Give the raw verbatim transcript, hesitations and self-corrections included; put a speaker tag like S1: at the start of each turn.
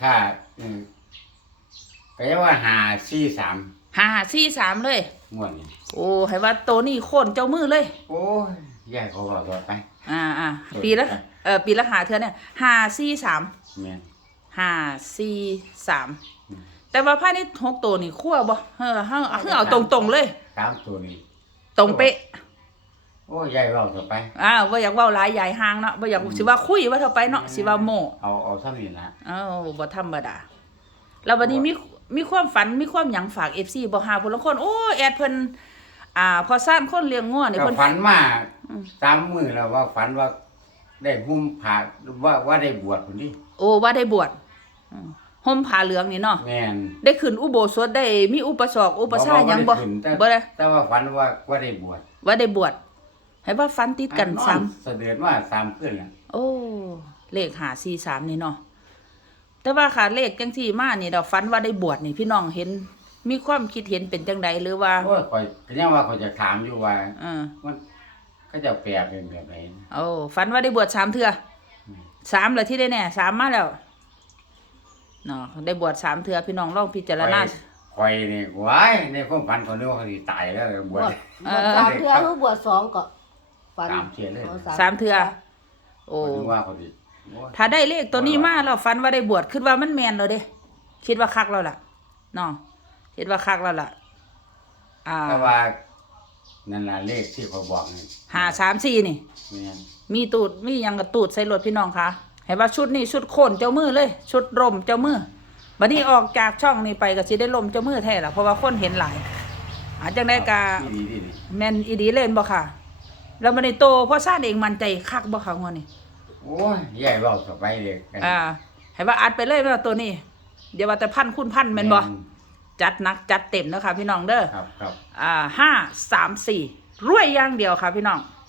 S1: ถ้าอืมก็จะว่าหาสี่สาม
S2: ห้าสี่สามเลย
S1: งวดนี้
S2: โอ้ให้ว่าตัวนี้โค่นเจ้ามือเลย
S1: โอ้ยแยกเขาบอกต่อไป
S2: อ่าอ่าปีละเออปีละหาเทื่อเนี่ยห้าสี่สาม
S1: แม่น
S2: ห้าสี่สามแต่ว่าภายในหกตัวนี่คั่วบ่เออเฮาเฮาเอาตรงๆเลย
S1: สามตัวนี้
S2: ตรงเป๊ะ
S1: โอ้ยแยกเราต่อไป
S2: อ่าบ่อยากเว้าหลายใหญ่ห่างเนาะบ่อยากสิว่าคุยว่าเท่าไปเนาะสิว่าโม
S1: เอาเอาเท่านี้นะ
S2: เอ้าบ่ธรรมดาแล้ววันนี้มีมีความฝันมีความหยังฝาก เอฟ ซี บ่หาผู้ลางคนโอ้แอดเพิ่นอ่าพอซ่านคนเลี้ยงงัวนี่
S1: ก็
S2: เพิ่น
S1: ฝันมาสามมือแล้วว่าฝันว่าได้หุ้มผ่าว่าว่าได้บวชคนนี้
S2: โอ้ว่าได้บวชอืมห่มผ้าเหลืองนี่เนาะ
S1: แม่น
S2: ได้ขึ้นอุโบสถได้มีอุปสรรคอุปสรรคหยังบ่
S1: ขึ้นแต่
S2: บ่ได้
S1: แต่ว่าฝันว่าว่าได้บวช
S2: ว่าได้บวชให้ว่าฝันติดกัน
S1: นอ
S2: ซ้ำ
S1: เสด็จว่าสามขึ้นแล้ว
S2: โอ้เลขห้าสี่สามนี่เนาะแต่ว่าค่ะเลขจังซี่มานี่ดอกฝันว่าได้บวชนี่พี่น้องเห็น มีความคิดเห็นเป็นจังใดหรือว่า
S1: โอ้ยข่อยก็ยังว่าข่อยจะถามอยู่ว่า
S2: เออ
S1: มันก็จะแปลเป็นแบบไหน
S2: โอ้ฝันว่าได้บวชสามเทื่อสามเลยที่ได้แน่สามมาแล้วเนาะได้บวชสามเทื่อพี่น้องลองพิจารณา
S1: ข่อยนี่ว้ายในความฝันเขาเรียกว่าเขาสิตายแล้วบวช
S2: เออ
S3: สามเทื่อคือบวชสองก็ฝัน
S1: สามเทื่อเลย
S2: สามเทื่อโอ้
S1: ข่อยนึกว่าเขาสิโอ้ย
S2: ถ้าได้เลขตัวนี้มาแล้วฝันว่าได้บวชคิดว่ามันแม่นแล้วเด้คิดว่าคักแล้วล่ะเนาะคิดว่าคักแล้วล่ะอ่า
S1: แต่ว่านั่นล่ะเลขที่เขาบอกนี่
S2: ห้าสามสี่นี่
S1: แม่น
S2: มีตูดมีหยังกับตูดใส่รถพี่น้องคะให้ว่าชุดนี้ชุดโคนเจ้ามือเลย ชุดร่มเจ้ามือบัดนี้ออกจากช่องนี้ไปก็สิได้ร่มเจ้ามือแท้ล่ะเพราะว่าคนเห็นหลายอาจจังได้กา
S1: ที่ดีที่นี่
S2: แม่นอีดีเล่นบ่ค่ะ แล้วบัดนี้โตเพราะซ่านเองมั่นใจคักบ่ค่ะงวดนี้
S1: โอ้ยแย่เว้าต่อไปเลย
S2: อ่าให้ว่าอัดไปเลยแม่ว่าตัวนี้เดี๋ยวว่าแต่พันคุณพันแม่นบ่จัดหนักจัดเต็มเด้อค่ะพี่น้องเด้อ
S1: ครับครับ
S2: อ่าห้าสามสี่รวยอย่างเดียวค่ะพี่น้อง